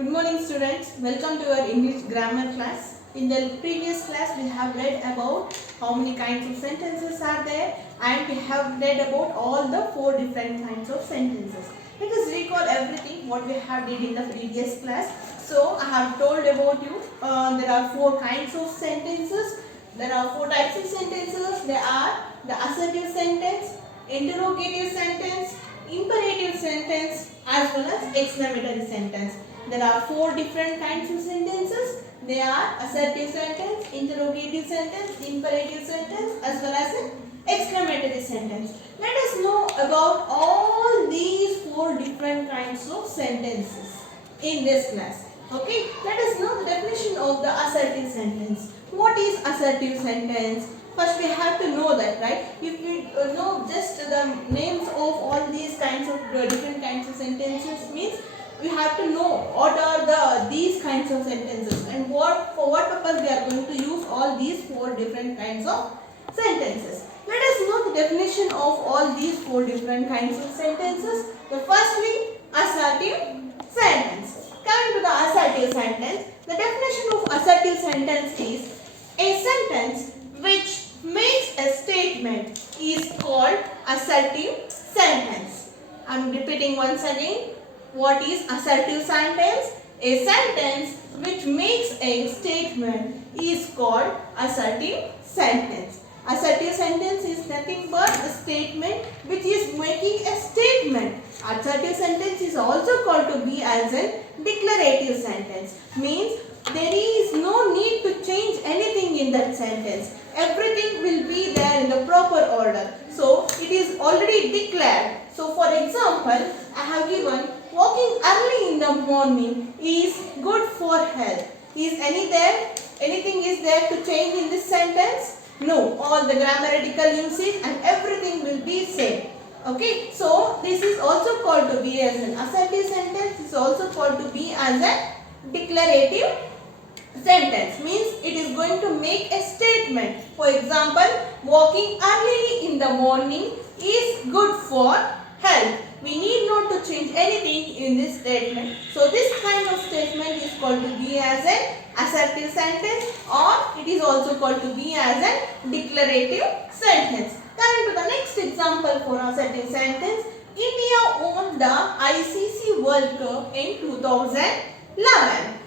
Good morning students, welcome to our English grammar class. In the previous class we have read about how many kinds of sentences are there and we have read about all the 4 different kinds of sentences. Let us recall everything what we have did in the previous class. So I have told about you there are 4 kinds of sentences. There are 4 types of sentences. They are the assertive sentence, interrogative sentence, imperative sentence as well as exclamatory sentence. There are 4 different kinds of sentences. They are assertive sentence, interrogative sentence, imperative sentence as well as an exclamatory sentence. Let us know about all these 4 different kinds of sentences in this class. Okay, let us know the definition of the assertive sentence. What is assertive sentence? First we have to know that, right? If we know just the names of all these kinds of different kinds of sentences means we have to know what are these kinds of sentences and for what purpose we are going to use all these 4 different kinds of sentences. Let us know the definition of all these 4 different kinds of sentences. The firstly, assertive sentence. Coming to the assertive sentence, the definition of assertive sentence is a sentence which makes a statement is called assertive sentence. I am repeating once again. What is assertive sentence? A sentence which makes a statement is called assertive sentence. Assertive sentence is nothing but a statement which is making a statement. Assertive sentence is also called to be as a declarative sentence. Means there is no need to change anything in that sentence. Everything will be there in the proper order. So it is already declared. So for example, I have given walking early in the morning is good for health. Is anything is there to change in this sentence? No. All the grammatical usage and everything will be same. Okay. So this is also called to be as an assertive sentence. Is also called to be as a declarative sentence. Means it is going to make a statement. For example, walking early in the morning is good for health. We need not to change anything in this statement. So this kind of statement is called to be as an assertive sentence or it is also called to be as a declarative sentence. Coming to the next example for assertive sentence, India won the ICC World Cup in 2011.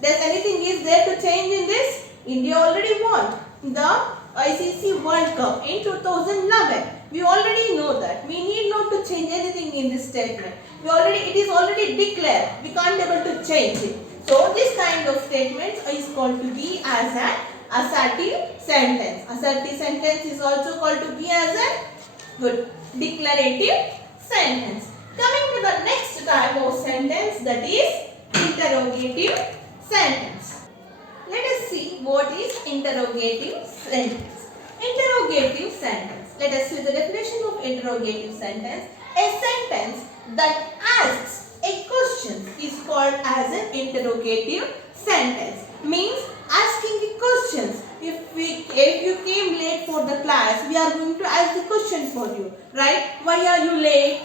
Does anything is there to change in this? India already won the ICC World Cup in 2011. We already know that. We need not to change anything in this statement. It is already declared. We can't be able to change it. So this kind of statement is called to be as an assertive sentence. Assertive sentence is also called to be as a declarative sentence. Coming to the next type of sentence, that is interrogative sentence. Let us see what is interrogative sentence. Interrogative sentence. Let us see the definition of interrogative sentence. A sentence that asks a question is called as an interrogative sentence. Means asking the questions. If you came late for the class, we are going to ask the question for you, right? Why are you late?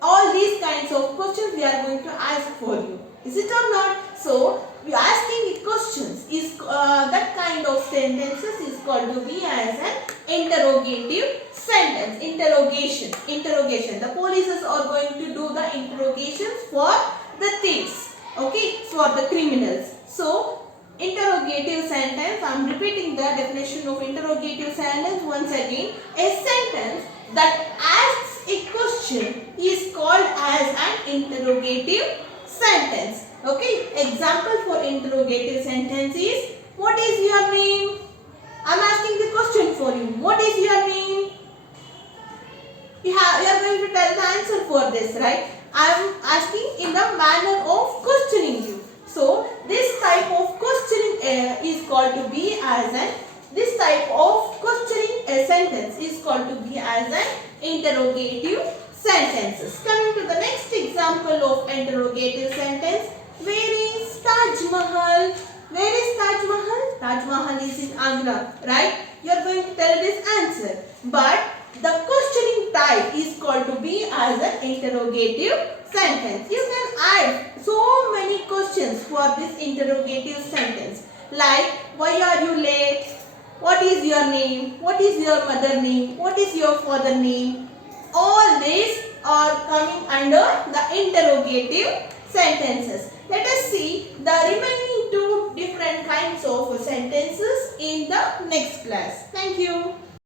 All these kinds of questions we are going to ask for you. Is it or not? So we are asking the questions. Is that kind of sentences is called to be as an interrogative sentence. Interrogation. The police are going to do the interrogations for the thieves. Okay, for the criminals. So interrogative sentence. I am repeating the definition of interrogative sentence once again. A sentence that asks a question is called as an interrogative sentence. Okay, example for interrogative sentence is, what is your name? I am asking the question for you. What is your name? You are going to tell the answer for this, right? I am asking in the manner of questioning you. So this type of questioning is called to be as an sentence is called to be as an interrogative sentences. Coming to the next example of interrogative sentence, where is Taj Mahal? Where is Taj Mahal? Taj Mahal is in Agra, right? You are going to tell this answer. But the questioning type is called to be as an interrogative sentence. You can add so many questions questions for this interrogative sentence. Like, why are you late? What is your name? What is your mother name? What is your father name? All these are coming under the interrogative sentences. Let us see the remaining two different kinds of sentences in the next class. Thank you.